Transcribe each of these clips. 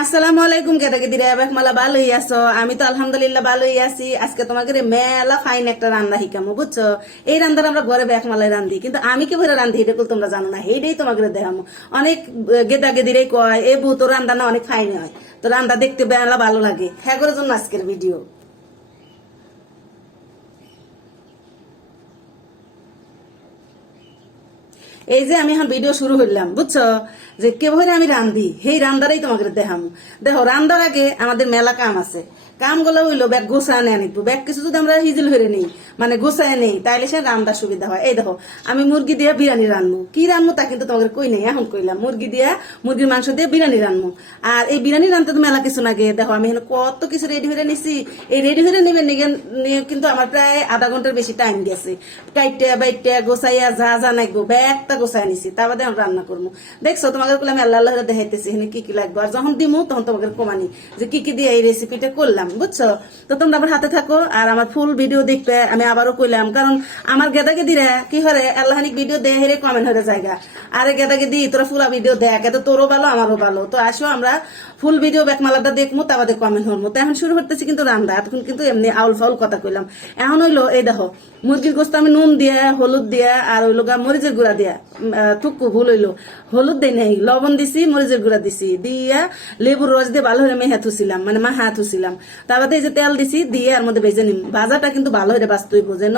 আসসালামু আলাইকুম কেটাকে দিরা বেকমালা ভালোই আছো। আমি তো আলহামদুলিল্লাহ ভালোই আছি। আজকে তোমাকে মেলা ফাইন একটা রান্না শিখামো, বুঝছো? এই রান্নাটা আমরা ঘরে বেকমালায় রান্ধি, কিন্তু আমি কি করে রান্ধি এটা তোমরা জানো না, এইটাই তোমাকে দেখামো। অনেক গেদা গেদিরাই কয় এ বউ তো রান্না না অনেক ফাইন হয়, তো রান্না দেখতে মেলা ভালো লাগে, হ্যাঁ করে জন্য আজকের ভিডিও। এই যে আমি এখন ভিডিও শুরু করলাম, বুঝছো, যে কেভাবে আমি রান্ধি সেই রান্দারাই তোমাকে দেখামো। দেখো, রান্দার আগে আমাদের মেলা কাম আছে। কাম গুলো হইলো ব্যাগ গোছায় নেই, আনিব ব্যাগ কিছু যদি আমরা হিজিল হয়ে নেই, মানে গোছায় নেই, তাইলে সে রান্নার সুবিধা হয়। এই দেখো, আমি মুরগি দিয়ে বিরিয়ানি রান্নু, কি রান্নু তা কিন্তু তোমাকে কই নেই, এখন কইলাম মুরগি দিয়ে, মুরগির মাংস দিয়ে বিরিয়ানি রান্নু। আর এই বিরিয়ানি রান্নতে তো মেলা কিছু লাগে। দেখো, আমি এখানে কত কিছু রেডি হয়ে নিছি। এই রেডি হয়ে নেবে নিয়ে কিন্তু আমার প্রায় আধা ঘন্টার বেশি টাইম গেছে। কাইটে বাইটে গোছাইয়া যা যা নাকবো ব্যাগটা গোছাই নিছি, তার বাদে আমি রান্না করবো। দেখছো, তোমাকে আমি আল্লাহ আল্লাহ দেখাইতেছি এখানে কি কি লাগবে, আর যখন দিমু তখন তোমাকে কমানি যে কি কি দিয়ে এই রেসিপিটা করলাম, বুঝছো? তো তোমরা আমার হাতে থাকো আর আমার ফুল ভিডিও দেখবে। আমি আবারও কইলাম, কারণ আমার গেদা গেদিরা কি হরে আল্লাহানিক ভিডিও দেয় হেরে কমেন্ট হয়ে জায়গা, আরে গেদা গেদি তোরা ফুলা ভিডিও দেখ, এত তোরও ভালো আমারও ভালো। তো আসো আমরা ফুল ভিডিও বেকমালাটা দেখবো, তা বাদে কমেন্ট হরমো। তো এখন শুরু করতেছি কিন্তু রান্না, এতক্ষণ কিন্তু এমনি আউল ফাউল কথা কইলাম। এখন হইলো এই দেখো, মুরগির গোস্ত আমি নুন দিয়া হলুদ দিয়া আর ওইলো মরিচের গুঁড়া দিয়া, টুকু ভুল হইলো, হলুদ দেই নাই, লবণ দিছি, মরিচের গুঁড়া দিছি, দিয়া লেবুর রস দিয়ে ভালো হয়ে মেহা থুছিলাম, মানে মাহা থুছিলাম। তারপরে এই যে তেল দিছি, দিয়ে আর মধ্যে বেজে নিম। ভাজাটা কিন্তু ভালো হয়ে বাঁচতে হইব, যেন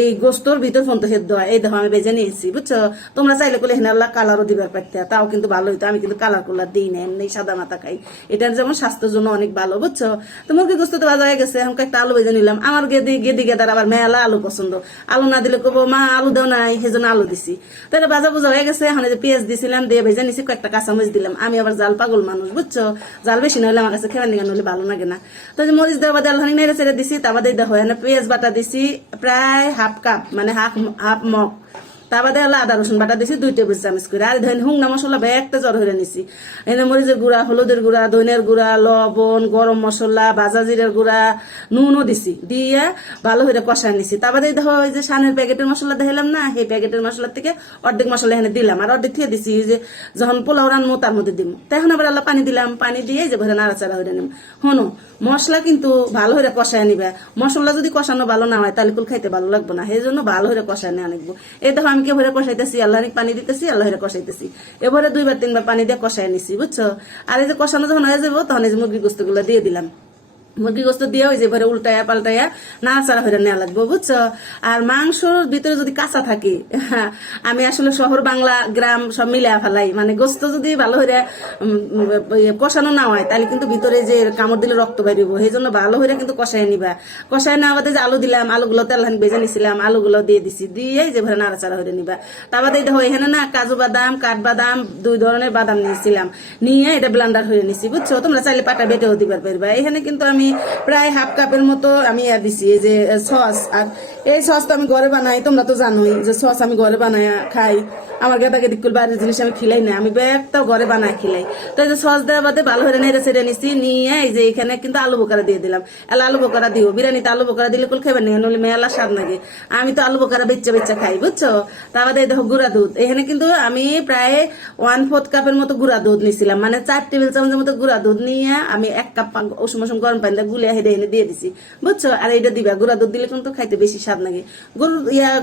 এই গোস্তর ভিতর ফোন তো হেদ হয়। এই দেখো আমি বেজে নিয়েছি, বুঝছো? তোমরা চাইলে করলে হেনা কালারও দিবার পারতে, তাও কিন্তু ভালো হইতো। আমি কিন্তু কালার কুলার দিই না, এমনি সাদা মাথা খাই। এটা যেমন স্বাস্থ্যের জন্য অনেক ভালো, বুঝছো? তো মুরগির গোস্ত তো ভাজা হয়ে গেছে, এখন একটা আলু ভেজে নিলাম। আমার গেদি গেদার আবার মেলা আলু পছন্দ, আলু না দিলে কবো মা আলু দাও নাই, সেজন্য আলু দিছি। তাহলে ভাজা ভুজা হয়ে গেছে, এখন যে পেঁয়াজ দিছিলাম, দিয়ে ভেজে নিছি, কয়েকটা কাঁচামরিচ দিলাম। আমি আবার জাল পাগল মানুষ, বুঝছো? জাল বেশি না হলে আমার কাছে খেয়ে নিয়ে হলে ভালো লাগে না। তো মরিচ দেওয়া বাদে আলহানি নেড়ে ছেড়ে দিছি, তারপর দেখো পেঁয়াজ বাটা দিছি প্রায় হাফ কাপ, মানে হাফ মগ। তার বাদে হলো আদা রসুন বাটা দিছি 2 টেবিল চামচ করে। আর ধরেন হুংনা মশলা ব্যাগটা জড় হয়ে নিছি। এনে মরিচের গুঁড়া, হলুদের গুঁড়া, ধনিয়ার গুঁড়া, লবণ, গরম মশলা, ভাজা জিরের গুঁড়া, নুনও দিছি, দিয়ে ভালো করে কষায় নিছি। তার বাদে দেখো ওই যে সানের প্যাকেটের মশলা দেখালাম না, সেই প্যাকেটের মশলার থেকে অর্ধেক মশলা এখানে দিলাম, আর অর্ধেক থেকে দিছি যে যখন পোলাও রানবো তার মধ্যে দিব। তখন আবার আল্লাহ পানি দিলাম, পানি দিয়ে যে ঘরে নাড়াচাড়া হয়ে নিম। হনো, মশলা কিন্তু ভালো করে কষায় নিবে। মশলা যদি কষানো ভালো না হয় তাহলে কুল খাইতে ভালো লাগবে না, সেই জন্য ভালো করে কষায় নিয়ে আনবো। এই দেখো আমি কেভাবে কষাইতেছি, আল্লাহ পানি দিতেছি, আল্লাহ কষাইতেছি। এবারে 2-3 বার পানি দিয়ে কষাই নিছি, বুঝছো? আর এই যে কষানো যখন হয়ে যাবো, তখন এই যে মুরগি গোস্ত গুলো দিয়ে দিলাম। মুরগি গোস্ত দিয়ে ওই যে ভরে উল্টায়া পাল্টায়া নাড়াচাড়া হয়ে নেওয়া লাগবে, বুঝছো? আর মাংসর ভিতরে যদি কাঁচা থাকে, আমি আসলে শহর বাংলা গ্রাম সব মিলে ফেলাই, মানে গোস্ত যদি ভালো হয়ে কষানো না হয় তাহলে কিন্তু ভিতরে যে কামড় দিলে রক্ত বেরিব, সেই জন্য ভালো হয়ে কিন্তু কষাই নিবা। কষাই নেওয়া বাদে যে আলু দিলাম, আলুগুলো তেল ভেজে নিছিলাম, আলুগুলো দিয়ে দিছি, দিয়ে যে ভরে নাড়াচাড়া হয়ে নিবা। তারপর দেখো এখানে না কাজু বাদাম, কাঠবাদাম, 2 ধরনের বাদাম নিয়েছিলাম, নিয়ে এটা ব্লেন্ডার হয়ে নিছি, বুঝছো? তোমরা চাইলে পাটা বেটেও দিবার পারবা। এখানে কিন্তু আমি প্রায় হাফ কাপের মতো আমি দিছি এই যে সস। আর এই সস তো আমি ঘরে বানাই, তোমরা তো জানোই যে সস আমি ঘরে বানাই খাই। আমার গেদা গেদি বাইরের জিনিস আমি খিলাই না, আমি ব্যাগটাও ঘরে বানাই খিলাই। তো এই যে সস দেওয়া বাদে ভালো করে নেড়ে ছেড়ে নিছি, নিয়ে এই যে এখানে কিন্তু আলু বোকারা দিয়ে দিলাম। আলু বোকারা দিও, বিরিয়ানিতে আলু বোকারা দিলে কুল খাবেন না, নইলে মেলা স্বাদ লাগে। আমি তো আলু বোকারা বেচ্চা বেচ্চা খাই, বুঝছো? তারপরে দেখো গুঁড়া দুধ, এখানে কিন্তু আমি প্রায় 1/4 কাপের মতো গুঁড়া দুধ নিছিলাম, মানে 4 টেবিল চামচের মতো গুঁড়া দুধ নিয়ে আমি 1 কাপ উষুম উষুম গরম পানি দিয়ে গুলিয়ে হেঁটে এনে দিয়ে দিছি, বুঝছো? আর এইটা দিবা, গুঁড়া দুধ দিলে কিন্তু খাইতে বেশি স্বাদ লাগে।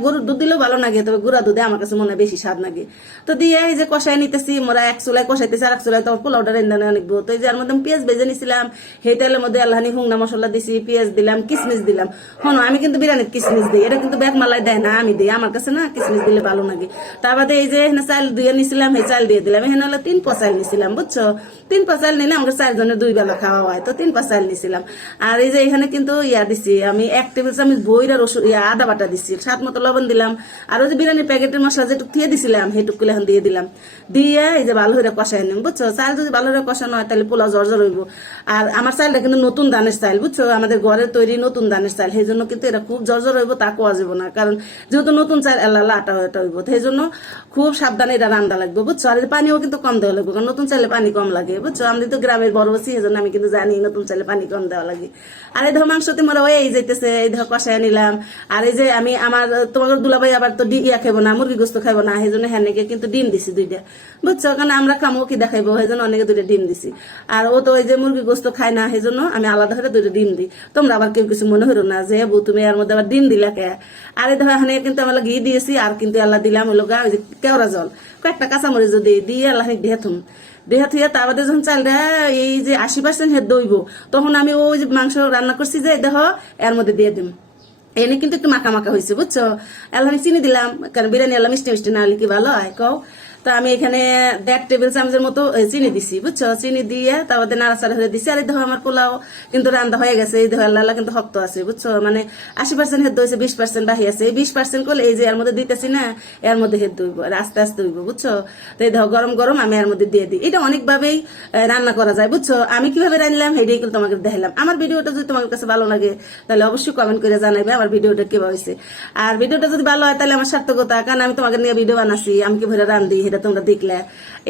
গরুর দুধ দিলেও ভালো লাগে, তবে গুঁড়া দুধে আমার কাছে মনে হয় বেশি স্বাদ লাগে। তো দিয়ে এই যে কষাই নিতেছি, মোরা এক চুলায় কষাইতেছি, আর এক চুলায় তোমার পোলাওটা রেন্দানে আনবো। তো এই যে আর মধ্যে পেঁয়াজ ভেজে নিছিলাম, সেই তেলের মধ্যে আল্লাহানি হুংনা মশলা দিছি, পেঁয়াজ দিলাম, কিসমিস দিলাম। হনো, আমি কিন্তু বিরিয়ানির কিসমিস দিই, এটা কিন্তু ব্যাগ মালাই দেয় না, আমি দিই, আমার কাছে না কিসমিস দিলে ভালো লাগে। তার বাদে এই যে এখানে চাল ধুয়ে নিছিলাম, এই চাল দিয়ে দিলাম। এখানে হলো 3 পা চাল নিছিলাম, বুঝছো? 3 পা চাল নিলে আমাকে 4 জনের 2 বেলা খাওয়া হয়, তো 3 পা চাল নিছিলাম। আর এই যে এখানে কিন্তু দিছি আমি 1 টেবিল চামচ বইরা রসুন আদা বাটা দিছি, স্বাদ মতো লবণ দিলাম। আর ওই যে বিরিয়ানির প্যাকেটের মশলা যেটুকু দিয়ে দিছিলাম সেইটুকু এখন দিয়ে দিলাম, দিয়ে এই যে ভালো করে কষাই নিম, বুঝছো? চাল যদি ভালো করে কষানো হয় তাহলে পোলাও জর্জর হইব। আর আমার চালটা কিন্তু নতুন ধানের চাল, বুঝছো? আমাদের ঘরের তৈরি নতুন ধানের চাল, সেই জন্য কিন্তু এটা খুব জর্জর হইব, তা কোয়া যাব না, কারণ যেহেতু নতুন চাল আল্লাহ আটা হইব, সেই জন্য খুব সাবধানে এটা রান্না লাগবে, বুঝছো? আর পানিও কিন্তু কম দেওয়া লাগবে, কারণ নতুন চাইলে পানি কম লাগে, বুঝছো? আমি তো গ্রামের বড় আছি, সেই জন্য আমি কিন্তু জানি নতুন চাইলে পানি কম দেওয়া লাগে। আর এই ধর মাংস তোমার এই যাইতেছে, এই ধর কষায় নিলাম। আর এই যে আমি আমার তোমার দুলাভাই আবার তো ইয়া খাবো না, মুরগি গোস্ত খাবো না, সেই জন্য হ্যাঁ কিন্তু ডিম দিছি 2টা, বুঝছো? কারণ আমরা খামো কি দেখাইবো, সেই জন্য অনেকে 2টা ডিম দিছি। আর ও তো ওই যে মুরগি গোস্ত খায় না, সেই জন্য আমি আলাদা করে 2টা ডিম দিই। তোমরা আবার কেউ কিছু মনে হলো না যে বউ তুমি এর মধ্যে আবার ডিম দিলা কে। আর এই ধর এখানে কিন্তু আমরা ঘি দিয়েছি, আর কিন্তু আল্লাহ দিলাম হলো গা ওই যে কেওড়া জল, কয়েকটা কাঁচামরিচ দিয়ে আল্লাহ দেহাতুম দেহা থুয়া। তারপরে যখন চালটা এই যে 80% হেদ দইব, তখন আমি ওই যে মাংস রান্না করছি যে দেখো এর মধ্যে দিয়ে দিম। এনে কিন্তু একটু মাখা মাখা হয়েছে, বুঝছো? এলাম চিনি দিলাম, কারণ বিরিয়ানি এলাম মিষ্টি মিষ্টি না হলে কি ভালো হয় কও? তো আমি এখানে 1.5 টেবিল চামচের মতো চিনি দিছি, বুঝছো? চিনি দিয়ে তারপরে নাড়াচাড়া হয়ে দিছি। আর এই দেখো আমার পোলাও কিন্তু রান্না হয়ে গেছে, এই দেখো আল্লাহ কিন্তু শক্ত আছে, বুঝছো? মানে 80% হেদ হয়েছে, 20% বাহি আছে। এই 20% করলে এই যে এর মধ্যে দিতেছি না, এর মধ্যে হেদ দইব, আর আস্তে আস্তে হইব, বুঝছো? তো এই দেখো গরম গরম আমি এর মধ্যে দিয়ে দিই। এটা অনেকভাবেই রান্না করা যায়, বুঝছো? আমি কিভাবে রান্নলাম সেটাই কিন্তু তোমাকে দেখালাম। আমার ভিডিওটা যদি তোমার কাছে ভালো লাগে তাহলে অবশ্যই কমেন্ট করে জানাবে আমার ভিডিওটা কিভাবে হয়েছে। আর ভিডিওটা যদি ভালো হয় তাহলে আমার সার্থকতা, কারণ আমি তোমাকে নিয়ে ভিডিও বানাচ্ছি, আমি কিভাবে রান্ধি সেটা তোমরা দেখলে,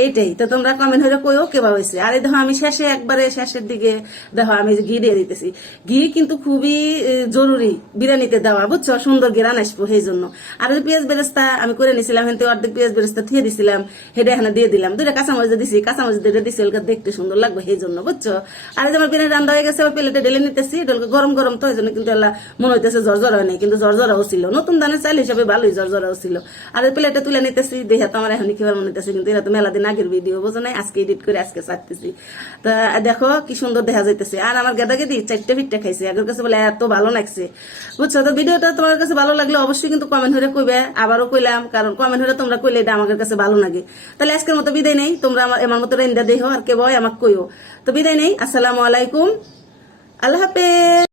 এইটাই তো। তোমরা কমেন্ট হয়ে কইও কিভাবে হয়েছে। আর এই দেখো আমি শেষে একবারে শেষের দিকে দেখো আমি ঘি দিয়ে দিতেছি। ঘি কিন্তু খুবই জরুরি বিরিয়ানিতে দেওয়া, বুঝছো? সুন্দর গিরান আসবো সেই জন্য। আর ওই পেঁয়াজ বেরেস্তা আমি করে নিছিলাম, কিন্তু অর্ধেক পেঁয়াজ বেরেস্তা থুয়ে দিছিলাম, সেটা এখানে দিয়ে দিলাম। 2টা কাঁচামরিচ দিছি, কাঁচামরিচ দিয়ে দিছি দেখতে সুন্দর লাগবে সেই জন্য, বুঝছো? আর আমার বিরিয়ানি রান্না হয়ে গেছে, ওই প্লেটে ঢেলে নিতেছি। গরম গরম তো এই জন্য কিন্তু এলা মনে হইতেছে জর্জরা হয় নাই, কিন্তু জর্জরাও ছিল, নতুন দানের চাল হিসাবে ভালোই জর্জরাও ছিল। আর ওই প্লেটে তুলে নিতেছি, দেখে তো আমার এখন কি মনে হইতেছে, কিন্তু এটা তো মেলা দিন আগের ভিডিও, বোঝো নাই? আজকে এডিট করে আজকে ছাড়তেছি। তা দেখো কি সুন্দর দেখা যাইতেছে। আর আমার গেদা গেদি 4টে ফিটটা খাইছে, আগের কাছে বলে এত ভালো লাগছে, বুঝছো? তো ভিডিওটা তোমার কাছে ভালো লাগলে অবশ্যই কিন্তু কমেন্ট হয়ে কইবে। আবারও কইলাম, কারণ কমেন্ট হয়ে তোমরা কইলে এটা আমার কাছে ভালো লাগে। তাহলে আজকের মতো বিদায় নেই, তোমরা আমার মতো রেন্দা দেহ আর কে বয় আমাকে কইও। তো বিদায় নেই, আসসালামু আলাইকুম, আল্লাহ হাফেজ।